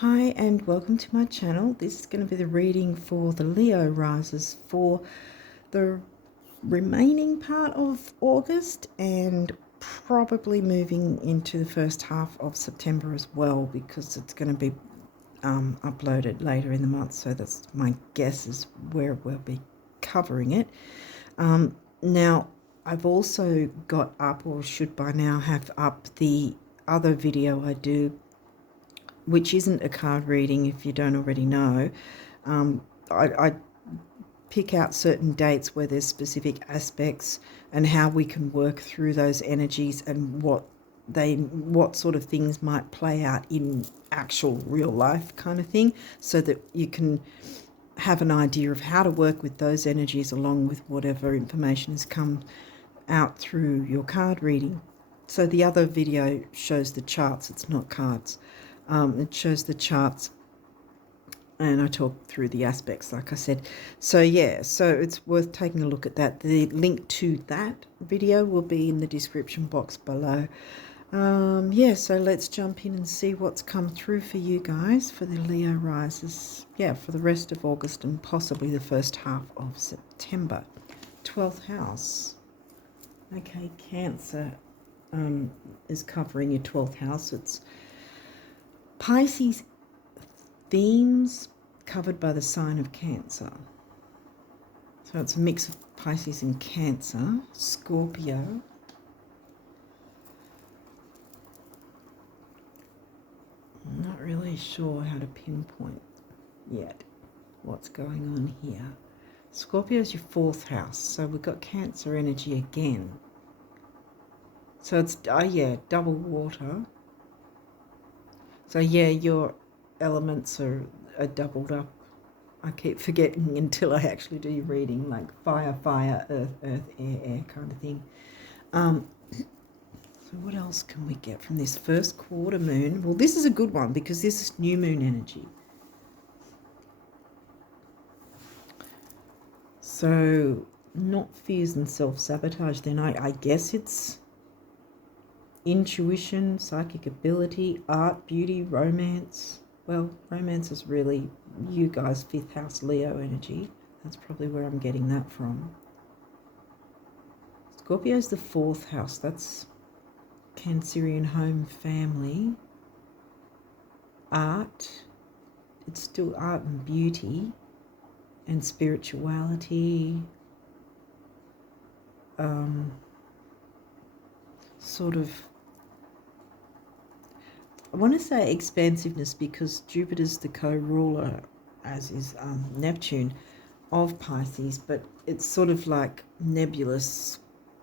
Hi and welcome to my channel. This is going to be the reading for the Leo risers for the remaining part of August and probably moving into the first half of September as well, because it's going to be uploaded later in the month. So that's my guess is where we'll be covering it. Now, I've also got up, or should by now have up, the other video I do, which isn't a card reading if you don't already know. I pick out certain dates where there's specific aspects and how we can work through those energies and what sort of things might play out in actual real life kind of thing, so that you can have an idea of how to work with those energies along with whatever information has come out through your card reading. So the other video shows the charts, it's not cards. It shows the charts and I talk through the aspects, like I said. So yeah, so it's worth taking a look at that. The link to that video will be in the description box below. Yeah, so let's jump in and see what's come through for you guys for the Leo risers. Yeah, for the rest of August and possibly the first half of September. 12th house. Okay, Cancer is covering your 12th house. It's Pisces themes covered by the sign of Cancer. So it's a mix of Pisces and Cancer. Scorpio. I'm not really sure how to pinpoint yet what's going on here. Scorpio is your 4th house, so we've got Cancer energy again. So it's, yeah, double water. So yeah, your elements are doubled up. I keep forgetting until I actually do your reading, like fire, fire, earth, earth, air, air kind of thing. So what else can we get from this first quarter moon? Well, this is a good one because this is new moon energy. So not fears and self-sabotage then. I guess it's intuition, psychic ability, art, beauty, romance. Well, romance is really you guys' 5th house Leo energy. That's probably where I'm getting that from. Scorpio's the 4th house. That's Cancerian home, family. Art. It's still art and beauty and spirituality. Sort of, I want to say expansiveness, because Jupiter's the co-ruler, as is Neptune, of Pisces, but it's sort of like nebulous.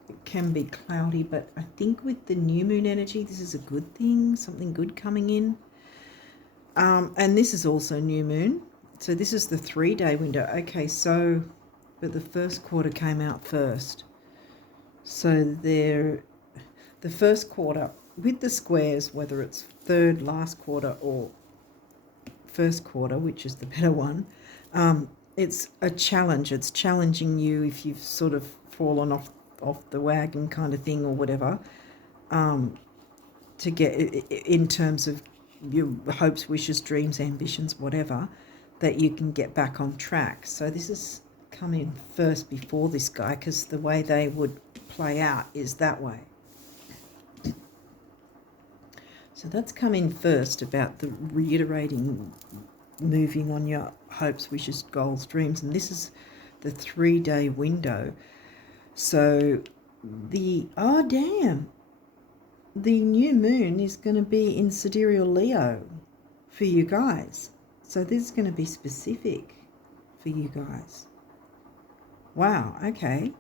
It can be cloudy, but I think with the new moon energy, this is a good thing, something good coming in. And this is also new moon. So this is the 3-day window. Okay, so, but the first quarter came out first. So the first quarter, with the squares, whether it's third, last quarter, or first quarter, which is the better one, it's a challenge. It's challenging you if you've sort of fallen off the wagon kind of thing, or whatever, to get in terms of your hopes, wishes, dreams, ambitions, whatever, that you can get back on track. So this is coming first before this guy, because the way they would play out is that way. So that's come in first, about the reiterating, moving on your hopes, wishes, goals, dreams. And this is the 3-day window. So the new moon is going to be in sidereal Leo for you guys. So this is going to be specific for you guys. Wow, okay.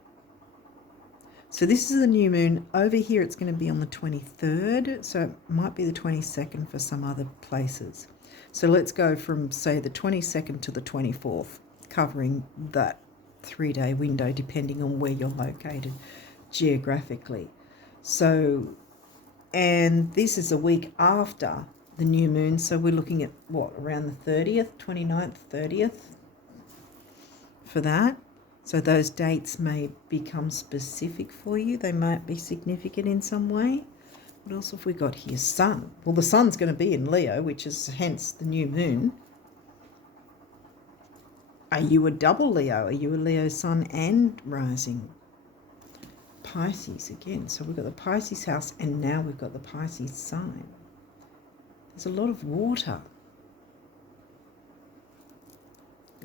So this is the new moon. Over here it's going to be on the 23rd, so it might be the 22nd for some other places. So let's go from, say, the 22nd to the 24th, covering that 3-day window, depending on where you're located geographically. So, and this is a week after the new moon, so we're looking at, what, around the 30th, 29th, 30th for that. So those dates may become specific for you. They might be significant in some way. What else have we got here? Sun. Well, the sun's going to be in Leo, which is hence the new moon. Are you a double Leo? Are you a Leo sun and rising? Pisces again. So we've got the Pisces house and now we've got the Pisces sign. There's a lot of water.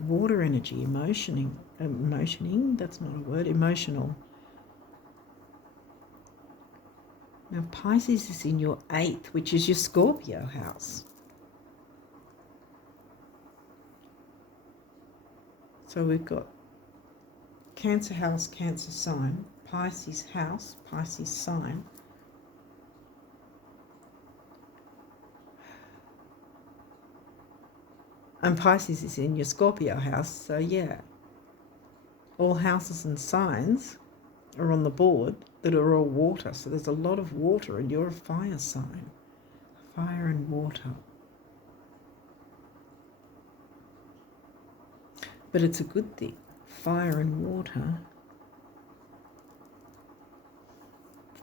Water energy, emotioning, that's not a word, emotional. Now Pisces is in your 8th, which is your Scorpio house. So we've got Cancer house, Cancer sign, Pisces house, Pisces sign. And Pisces is in your Scorpio house, so yeah. All houses and signs are on the board that are all water. So there's a lot of water and you're a fire sign. Fire and water. But it's a good thing. Fire and water.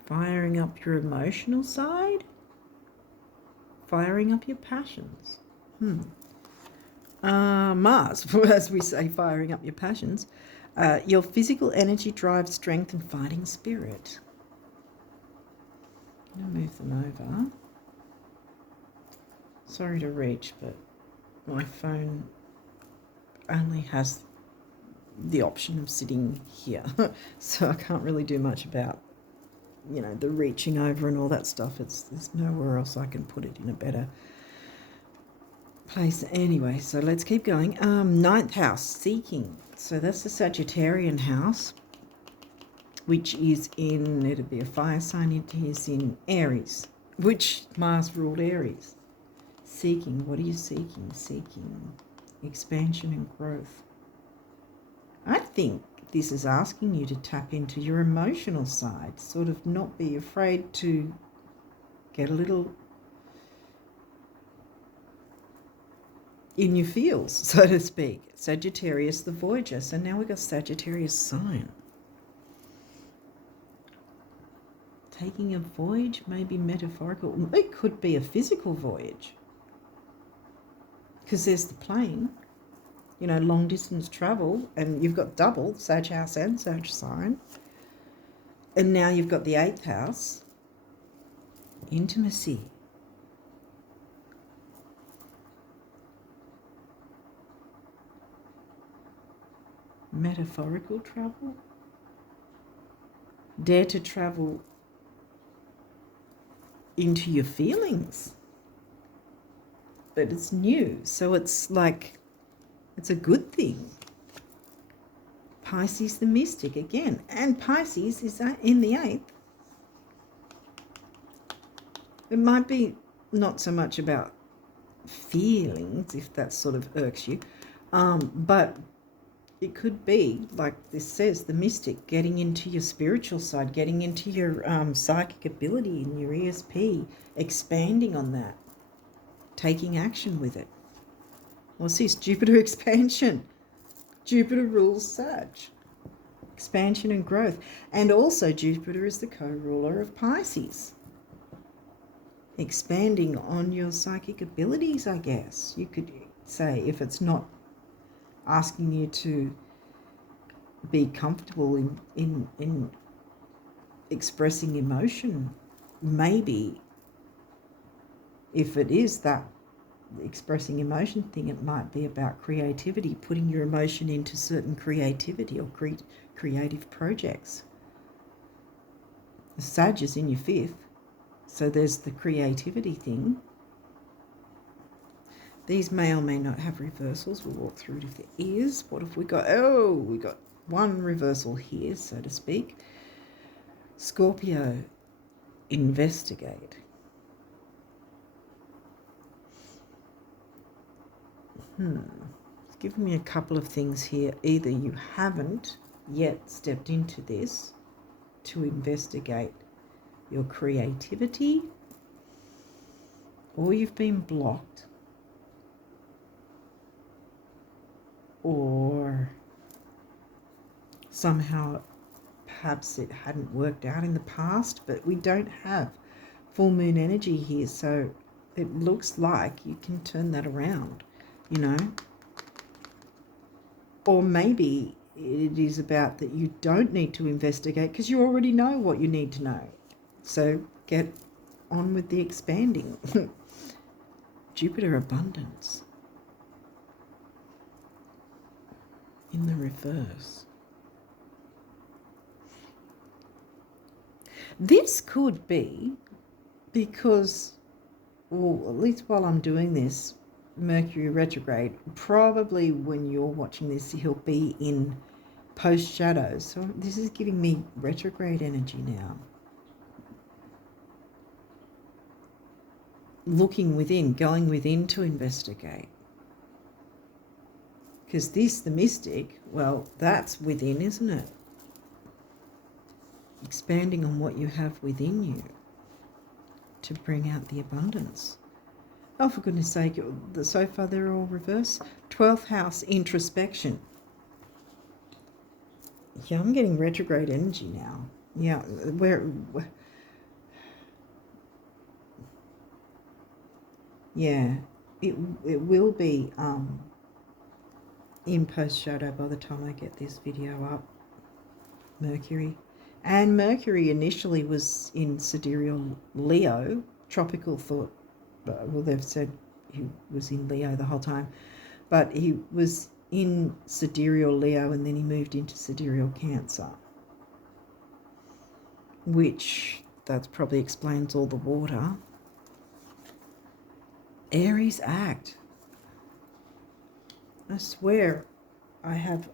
Firing up your emotional side. Firing up your passions. Mars, as we say, firing up your passions. Your physical energy, drive, strength, and fighting spirit. I'm going to move them over. Sorry to reach, but my phone only has the option of sitting here. So I can't really do much about, you know, the reaching over and all that stuff. There's nowhere else I can put it in a better place. Anyway, so let's keep going. 9th house, seeking. So that's the Sagittarian house, which is in, it'll be a fire sign, it is in Aries, which Mars ruled Aries. Seeking, what are you seeking? Seeking expansion and growth. I think this is asking you to tap into your emotional side, sort of not be afraid to get a little in your feels, so to speak. Sagittarius, the Voyager. So now we've got Sagittarius sign. Taking a voyage may be metaphorical. It could be a physical voyage, because there's the plane, you know, long distance travel, and you've got double, Sag house and Sag sign. And now you've got the 8th house, intimacy. Metaphorical travel. Dare to travel into your feelings. But it's new, so it's like, it's a good thing. Pisces the mystic again. And Pisces is in the 8th. It might be not so much about feelings, if that sort of irks you, but it could be, like this says, the mystic, getting into your spiritual side, getting into your psychic ability and your ESP, expanding on that, taking action with it. What's this? Jupiter expansion. Jupiter rules Sag. Expansion and growth. And also Jupiter is the co-ruler of Pisces. Expanding on your psychic abilities, I guess. You could say, if it's not asking you to be comfortable in expressing emotion, maybe if it is that expressing emotion thing, it might be about creativity, putting your emotion into certain creativity or creative projects. The Sag is in your 5th, so there's the creativity thing. These may or may not have reversals. We'll walk through it if there is. What have we got? Oh, we got one reversal here, so to speak. Scorpio, investigate. It's given me a couple of things here. Either you haven't yet stepped into this to investigate your creativity, or you've been blocked, or somehow perhaps it hadn't worked out in the past, but we don't have full moon energy here, so it looks like you can turn that around, you know. Or maybe it is about that you don't need to investigate because you already know what you need to know. So get on with the expanding. Jupiter abundance in the reverse. This could be because, well, at least while I'm doing this, Mercury retrograde, probably when you're watching this, he'll be in post shadows. So this is giving me retrograde energy now. Looking within, going within to investigate. Because this, the mystic, well, that's within, isn't it? Expanding on what you have within you to bring out the abundance. Oh, for goodness sake, so far they're all reverse. 12th house, introspection. Yeah, I'm getting retrograde energy now. Yeah, yeah, it will be in post shadow by the time I get this video up. Mercury. And Mercury initially was in sidereal Leo. Tropical thought, well, they've said he was in Leo the whole time, but he was in sidereal Leo and then he moved into sidereal Cancer, which that probably explains all the water. Aries act. I swear I have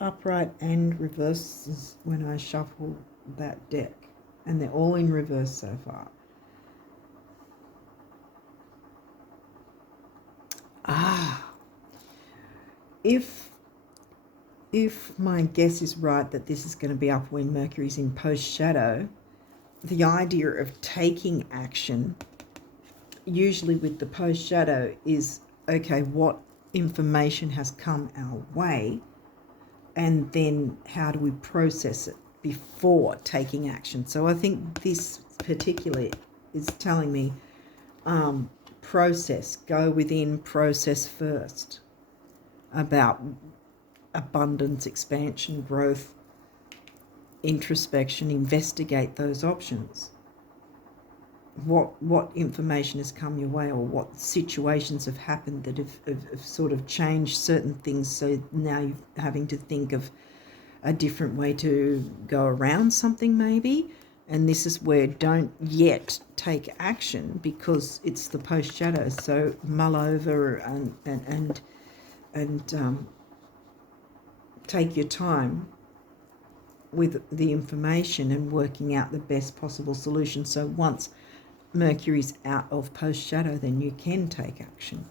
upright and reverses when I shuffle that deck, and they're all in reverse so far. If my guess is right that this is going to be up when Mercury's in post shadow, the idea of taking action, usually with the post shadow, is okay, what information has come our way, and then how do we process it before taking action. So I think this particularly is telling me process, go within, process first about abundance, expansion, growth, introspection, investigate those options. What information has come your way, or what situations have happened that have sort of changed certain things, so now you're having to think of a different way to go around something maybe. And this is where don't yet take action because it's the post shadow. So mull over and take your time with the information and working out the best possible solution. So once Mercury's out of post shadow, then you can take action.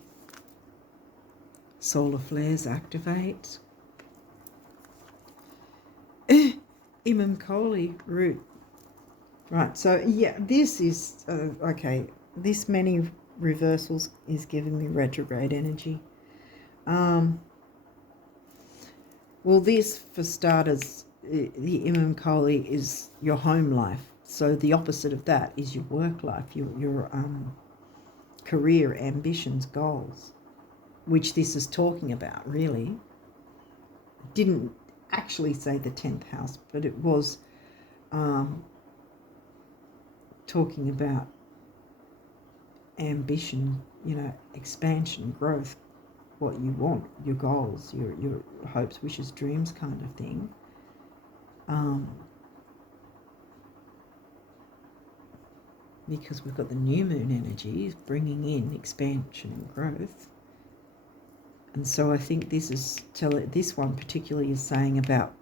Solar flares activate. Imam Kohli root. Right, so yeah, this is okay. This many reversals is giving me retrograde energy. Well, this, for starters, the Imam Kohli is your home life. So the opposite of that is your work life, your career, ambitions, goals, which this is talking about, really. Didn't actually say the 10th house, but it was talking about ambition, expansion, growth, what you want, your goals, your hopes, wishes, dreams kind of thing. Because we've got the new moon energy bringing in expansion and growth. And so I think this is this one particularly is saying about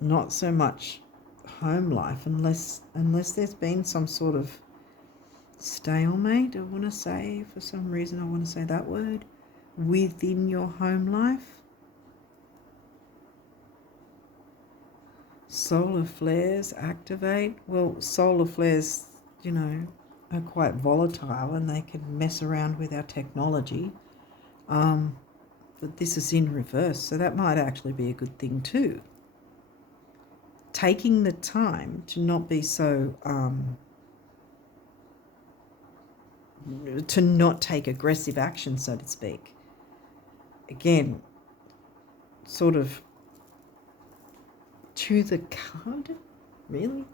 not so much home life unless there's been some sort of stalemate, I want to say, for some reason I want to say that word, within your home life. Solar flares activate. Well, solar flares, are quite volatile and they can mess around with our technology. But this is in reverse, so that might actually be a good thing too. taking the time to not be so, to not take aggressive action, so to speak. Again, sort of to the card, really.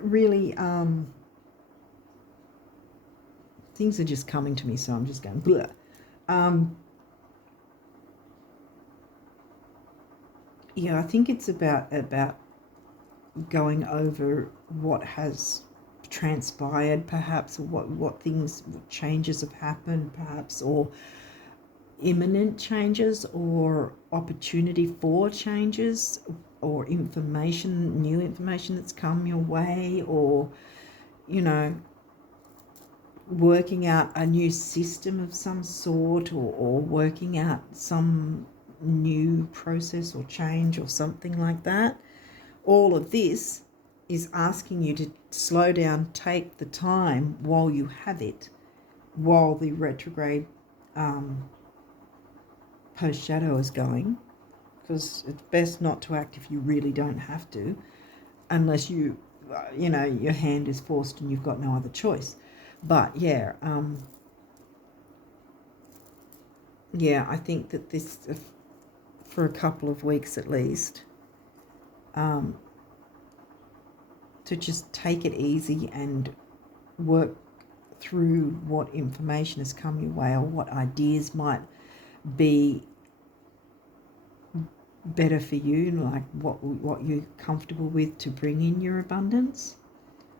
Really, things are just coming to me, so I'm just going blah. Yeah, I think it's about going over what has transpired, perhaps, or what things, what changes have happened, perhaps, or imminent changes, or opportunity for changes, or information, new information that's come your way, or, you know, working out a new system of some sort, or working out some new process or change or something like that. All of this is asking you to slow down, take the time while you have it, while the retrograde post shadow is going, because it's best not to act if you really don't have to, unless you know, your hand is forced and you've got no other choice. But yeah, yeah, I think that this, for a couple of weeks at least, to just take it easy and work through what information has come your way, or what ideas might be better for you, like what you're comfortable with to bring in your abundance.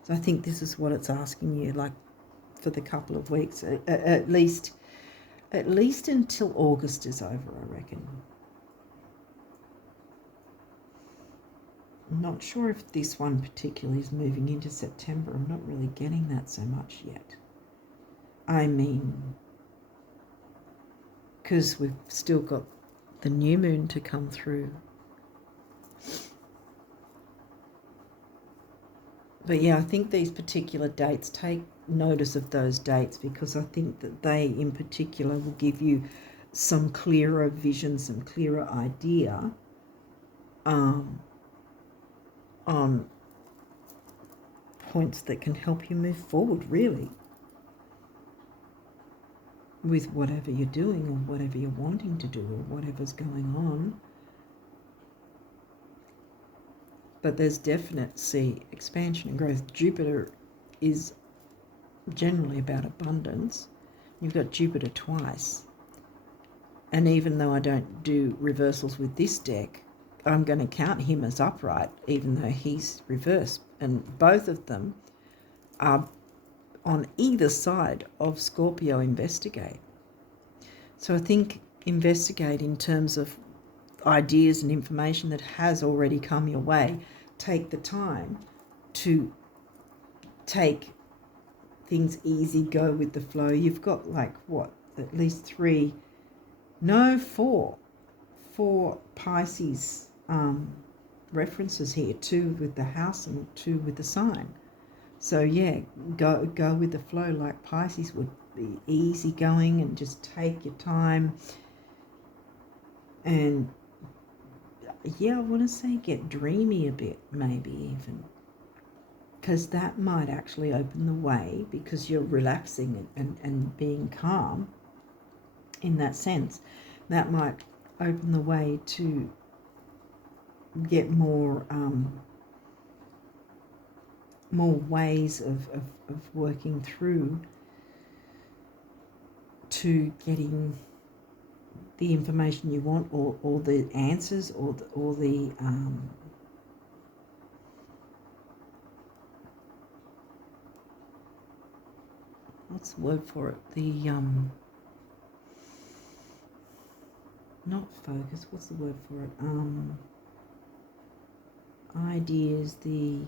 So I think this is what it's asking you, like, for the couple of weeks, at least until August is over, I reckon. I'm not sure if this one particularly is moving into September. I'm not really getting that so much yet. I mean, because we've still got the new moon to come through. But yeah, I think these particular dates, take notice of those dates, because I think that they in particular will give you some clearer vision, some clearer idea on points that can help you move forward, really, with whatever you're doing, or whatever you're wanting to do, or whatever's going on. But there's definite, expansion and growth. Jupiter is generally about abundance. You've got Jupiter twice. And even though I don't do reversals with this deck, I'm going to count him as upright, even though he's reversed. And both of them are on either side of Scorpio investigate. So I think investigate in terms of ideas and information that has already come your way. Take the time to take things easy, go with the flow. You've got at least four Pisces references here, 2 with the house and 2 with the sign. So yeah, go with the flow, like Pisces would be, easy going and just take your time. And yeah, I want to say get dreamy a bit, maybe even, because that might actually open the way, because you're relaxing and being calm in that sense. That might open the way to get more ways of working through to getting the information you want, or the answers, or the what's the word for it? The not focus. What's the word for it? Ideas. The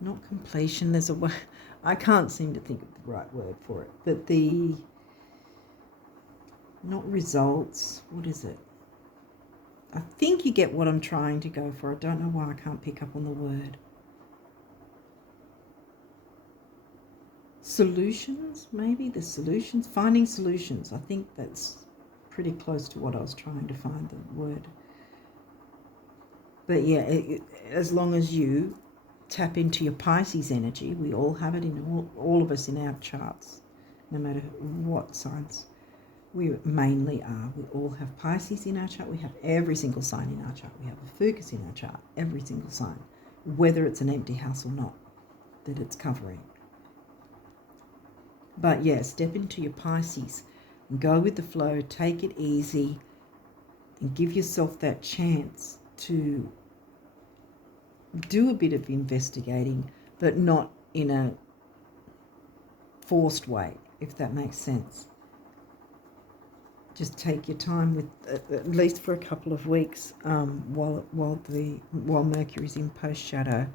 not completion. There's a word. I can't seem to think of the right word for it. But the not results. What is it? I think you get what I'm trying to go for. I don't know why I can't pick up on the word. Solutions, maybe the solutions, finding solutions. I think that's pretty close to what I was trying to find the word. But yeah, as long as you tap into your Pisces energy, we all have it in all of us in our charts, no matter what signs we mainly are. We all have Pisces in our chart. We have every single sign in our chart. We have a Fucus in our chart, every single sign, whether it's an empty house or not, that it's covering. But yeah, step into your Pisces and go with the flow, take it easy, and give yourself that chance to do a bit of investigating, but not in a forced way, if that makes sense. Just take your time with, at least for a couple of weeks, while Mercury's in post shadow,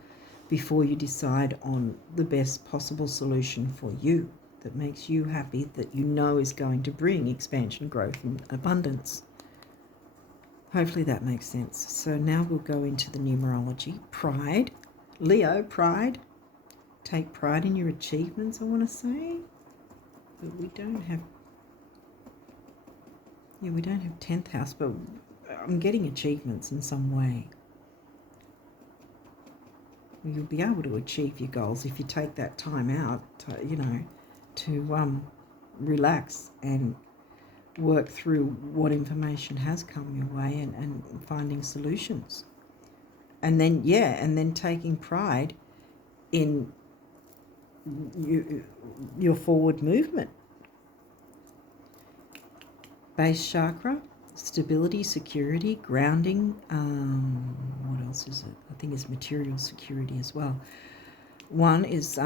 before you decide on the best possible solution for you that makes you happy, that you know is going to bring expansion, growth, and abundance. Hopefully that makes sense. So now we'll go into the numerology. Pride. Leo, pride. Take pride in your achievements, I want to say. But we don't have 10th house, but I'm getting achievements in some way. You'll be able to achieve your goals if you take that time out, to relax and work through what information has come your way and finding solutions. And then taking pride in your forward movement. Base chakra, stability, security, grounding. What else is it? I think it's material security as well. 1 is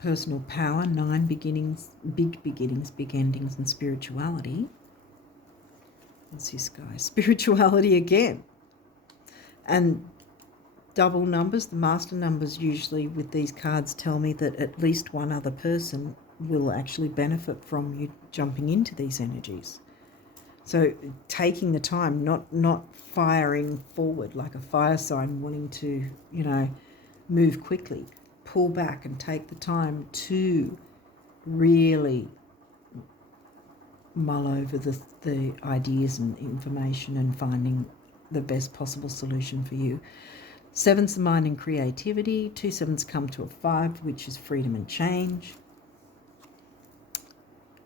personal power. 9, beginnings, big endings, and spirituality. What's this guy? Spirituality again. And double numbers, the master numbers usually with these cards tell me that at least one other person will actually benefit from you jumping into these energies. So taking the time, not firing forward like a fire sign wanting to, move quickly. Pull back and take the time to really mull over the ideas and information and finding the best possible solution for you. 7's the mind and creativity. 2 7s come to a 5, which is freedom and change.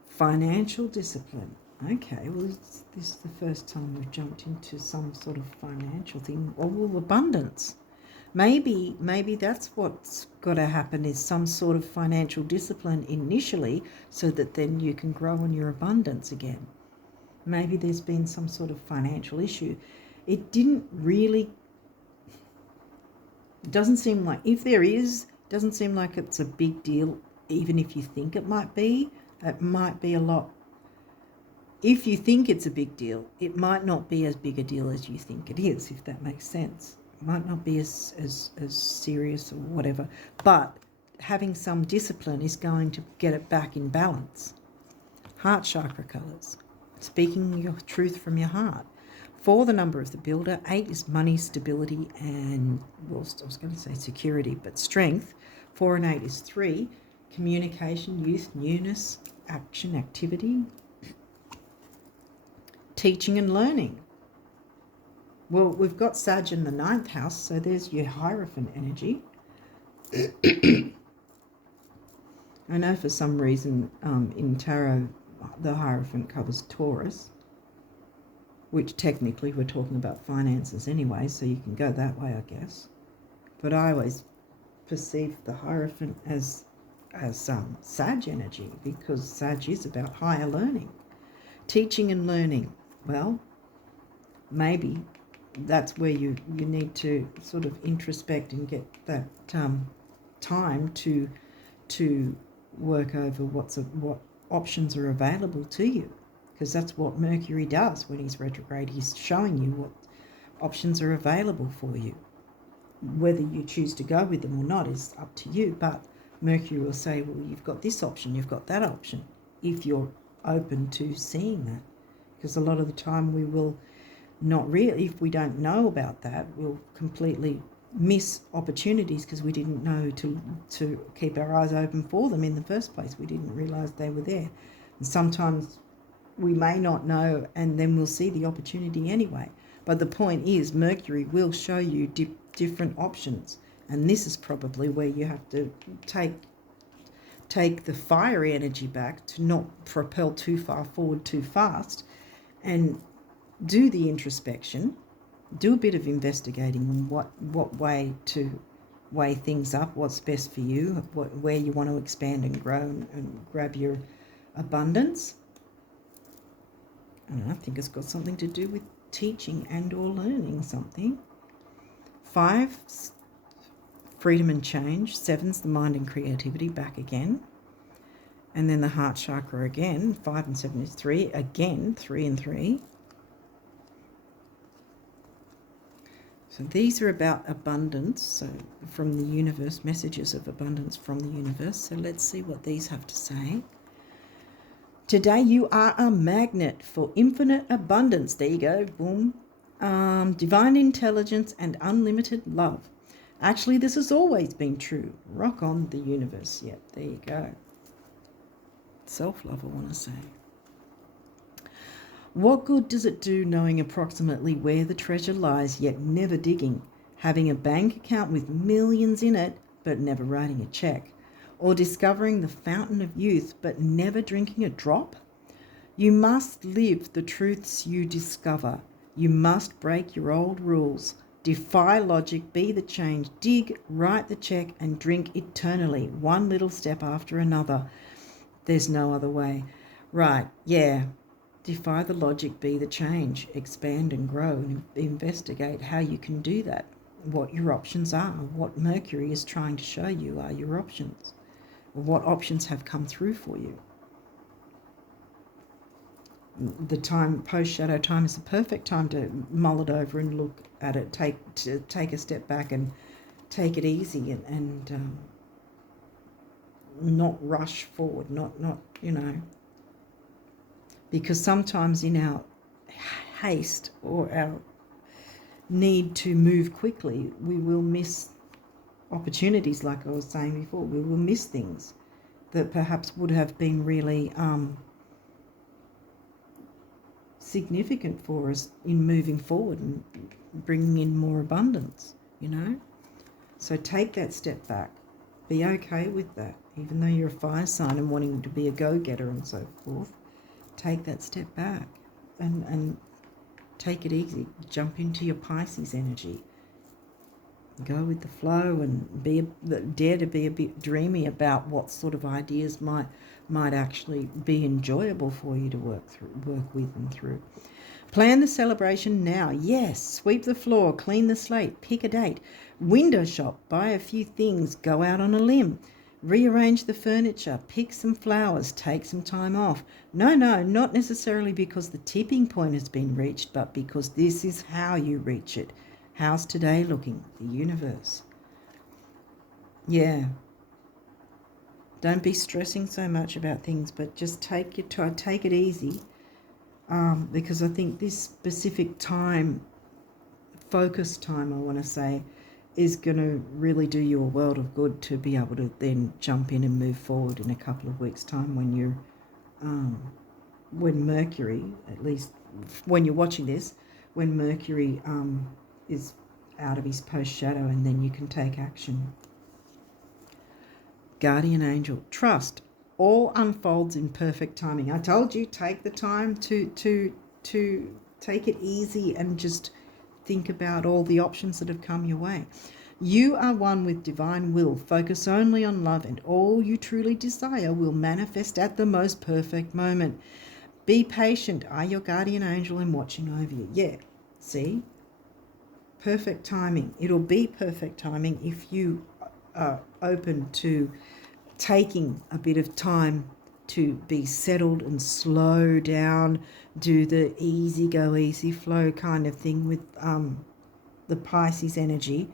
Financial discipline. Okay, well, this is the first time we've jumped into some sort of financial thing. Or well, abundance. Maybe that's what's got to happen, is some sort of financial discipline initially, so that then you can grow in your abundance again. Maybe there's been some sort of financial issue. It doesn't seem like, if there is, doesn't seem like it's a big deal, even if you think it might be. It might be a lot. If you think it's a big deal, it might not be as big a deal as you think it is, if that makes sense. It might not be as serious or whatever, but having some discipline is going to get it back in balance. Heart chakra colours. Speaking your truth from your heart. 4, the number of the builder. 8 is money, stability, and, well, I was going to say security, but strength. 4 and 8 is 3. Communication, youth, newness, action, activity. Teaching and learning. Well, we've got Sag in the 9th house, so there's your Hierophant energy. I know for some reason in tarot the Hierophant covers Taurus, which technically we're talking about finances anyway, so you can go that way, I guess. But I always perceive the Hierophant as Sag energy, because Sag is about higher learning. Teaching and learning. Well, maybe that's where you need to sort of introspect and get that time to work over what options are available to you, because that's what Mercury does when he's retrograde. He's showing you what options are available for you. Whether you choose to go with them or not is up to you, but Mercury will say, well, you've got this option, you've got that option, if you're open to seeing that. Because a lot of the time we will not really, if we don't know about that, we'll completely miss opportunities because we didn't know to keep our eyes open for them in the first place. We didn't realise they were there. And sometimes we may not know, and then we'll see the opportunity anyway. But the point is, Mercury will show you different options, and this is probably where you have to take the fiery energy back to not propel too far forward too fast, and do the introspection, do a bit of investigating on what way to weigh things up, what's best for you, where you want to expand and grow and grab your abundance. And I think it's got something to do with teaching and or learning something. 5, freedom and change. 7's the mind and creativity, back again. And then the heart chakra again. 5 and 7 is 3. Again, 3 and 3. So these are about abundance. So from the universe, messages of abundance from the universe. So let's see what these have to say. Today you are a magnet for infinite abundance. There you go. Boom. Divine intelligence and unlimited love. Actually, this has always been true. Rock on, the universe. Yep, there you go. Self-love, I want to say. What good does it do knowing approximately where the treasure lies, yet never digging? Having a bank account with millions in it, but never writing a check? Or discovering the fountain of youth, but never drinking a drop? You must live the truths you discover. You must break your old rules. Defy logic, be the change, dig, write the check, and drink eternally, one little step after another. There's no other way. Right, yeah. Defy the logic, be the change, expand and grow, and investigate how you can do that, what your options are, what Mercury is trying to show you are your options, or what options have come through for you. The time, post-shadow time, is the perfect time to mull it over and look at it, take a step back and take it easy and not rush forward, not because sometimes in our haste or our need to move quickly, we will miss opportunities, like I was saying before. We will miss things that perhaps would have been really significant for us in moving forward and bringing in more abundance, So take that step back. Be okay with that, even though you're a fire sign and wanting to be a go-getter and so forth. Take that step back and take it easy. Jump into your Pisces energy. Go with the flow and dare to be a bit dreamy about what sort of ideas might actually be enjoyable for you to work with and through. Plan the celebration now. Yes, sweep the floor, clean the slate, pick a date, window shop, buy a few things, go out on a limb. Rearrange the furniture, pick some flowers, take some time off. No, not necessarily because the tipping point has been reached, but because this is how you reach it. How's today looking? The universe. Yeah. Don't be stressing so much about things, but just take your time, take it easy, because I think this specific time, focus time, I want to say, is going to really do you a world of good to be able to then jump in and move forward in a couple of weeks' time when you're, when Mercury, at least when you're watching this, when Mercury is out of his post-shadow, and then you can take action. Guardian angel, trust. All unfolds in perfect timing. I told you, take the time to take it easy and just think about all the options that have come your way. You are one with divine will. Focus only on love, and all you truly desire will manifest at the most perfect moment. Be patient. I, your guardian angel, am watching over you. Yeah, see? Perfect timing. It'll be perfect timing if you are open to taking a bit of time to be settled and slow down, do the easy go, easy flow kind of thing with the Pisces energy,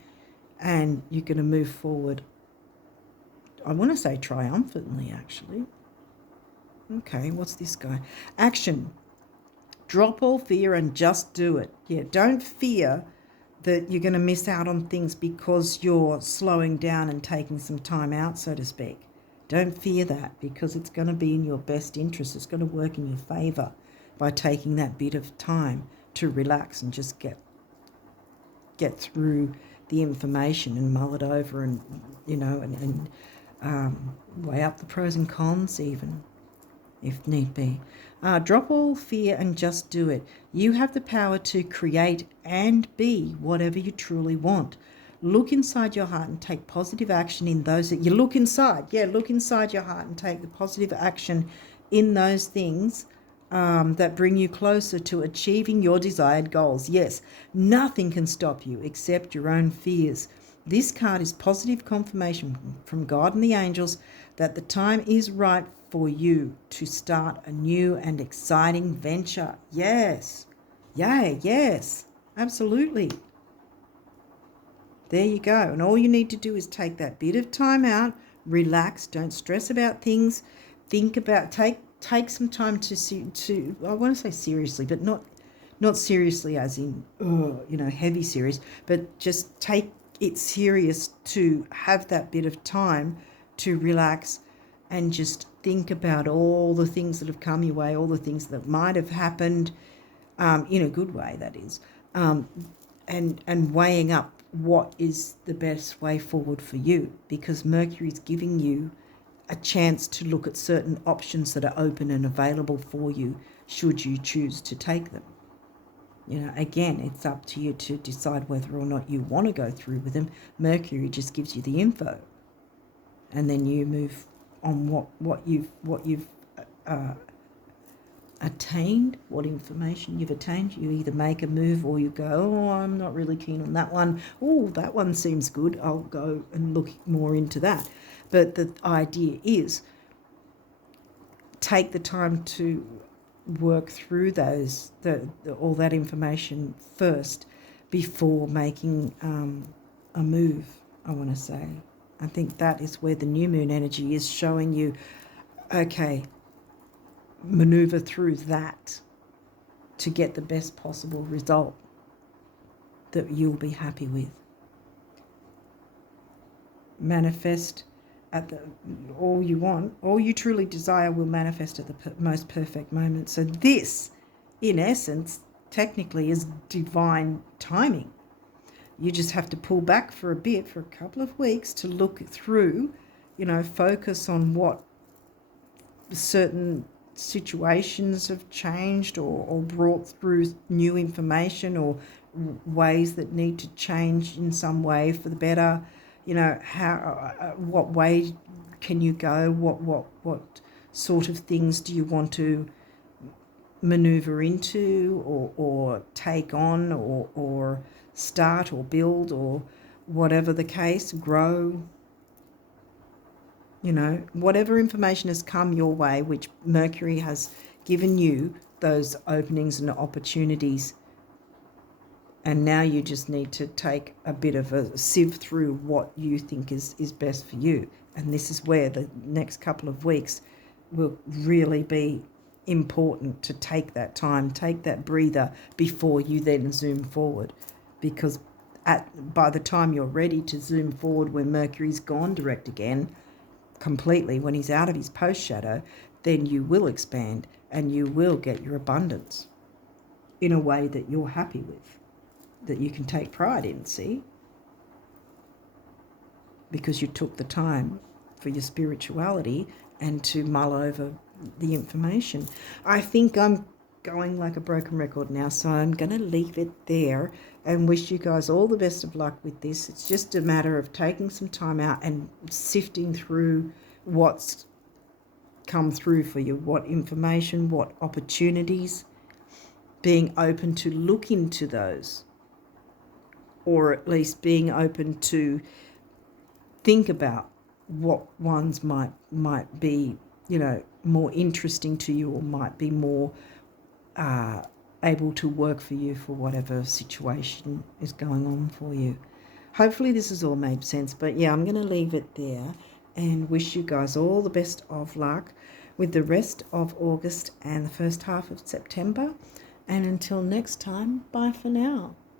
and you're going to move forward. I want to say triumphantly, actually. Okay, what's this guy? Action. Drop all fear and just do it. Yeah, don't fear that you're going to miss out on things because you're slowing down and taking some time out, so to speak. Don't fear that, because it's going to be in your best interest. It's going to work in your favor. by taking that bit of time to relax and just get through the information and mull it over and, and weigh up the pros and cons even, if need be. Drop all fear and just do it. You have the power to create and be whatever you truly want. Look inside your heart and take positive action in those that you look inside. Yeah, look inside your heart and take the positive action in those things that bring you closer to achieving your desired goals. Yes, nothing can stop you except your own fears. This card is positive confirmation from God and the angels that the time is right for you to start a new and exciting venture. Yes. Yay, yes. Absolutely. There you go. And all you need to do is take that bit of time out, relax, don't stress about things, think about, take some time to I want to say seriously, but not seriously as in, heavy serious, but just take it serious to have that bit of time to relax and just think about all the things that have come your way, all the things that might have happened, in a good way, that is, and weighing up what is the best way forward for you, because Mercury is giving you a chance to look at certain options that are open and available for you should you choose to take them. Again, it's up to you to decide whether or not you want to go through with them. Mercury just gives you the info, and then you move on what you've attained, what information you've attained. You either make a move or you go, oh, I'm not really keen on that one. Oh, that one seems good. I'll go and look more into that. But the idea is take the time to work through all that information first before making a move, I want to say. I think that is where the new moon energy is showing you, okay, maneuver through that to get the best possible result that you'll be happy with. Manifest all you want, all you truly desire will manifest at the most perfect moment. So this, in essence, technically is divine timing. You just have to pull back for a bit, for a couple of weeks, to look through, focus on what certain situations have changed or brought through new information, or ways that need to change in some way for the better. How what way can you go? What sort of things do you want to maneuver into or take on or start or build, or whatever the case, grow? Whatever information has come your way, which Mercury has given you those openings and opportunities, and now you just need to take a bit of a sieve through what you think is best for you. And this is where the next couple of weeks will really be important, to take that time, take that breather before you then zoom forward. Because by the time you're ready to zoom forward, when Mercury's gone direct again, completely, when he's out of his post shadow, then you will expand and you will get your abundance in a way that you're happy with, that you can take pride in, see? Because you took the time for your spirituality and to mull over the information. I think I'm going like a broken record now, so I'm going to leave it there and wish you guys all the best of luck with this. It's just a matter of taking some time out and sifting through what's come through for you, what information, what opportunities, being open to look into those, or at least being open to think about what ones might be, more interesting to you, or might be more able to work for you for whatever situation is going on for you. Hopefully this has all made sense, but yeah, I'm going to leave it there and wish you guys all the best of luck with the rest of August and the first half of September. And until next time, bye for now.